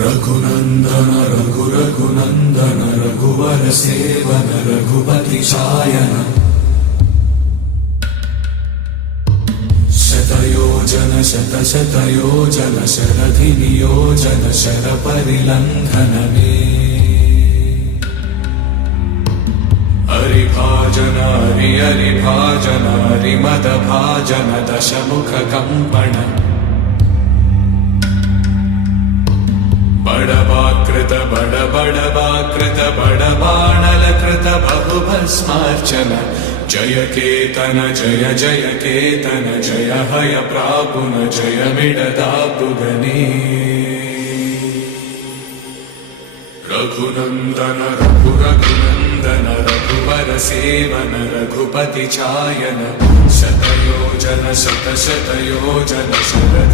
रघुनन्दन रघुनन्दन रघुवर seven Raghupati चायन शतयोजन शतशतयोजन शरधि नियोजन शरपरिलङ्घन मे हरिभाजन हरिभाजन हरिमदभाजन दशमुख कम्पण बड़वाकृत बड़बाणलकृत बहुभस्मार्चन जय केतन जय जय केतन जय हय प्रापुन जय मिडदापुगने रघुनन्दन रघुनन्दन रघुवर सेवन रघुपति चायन शतयोजन शतशतयोजन शरद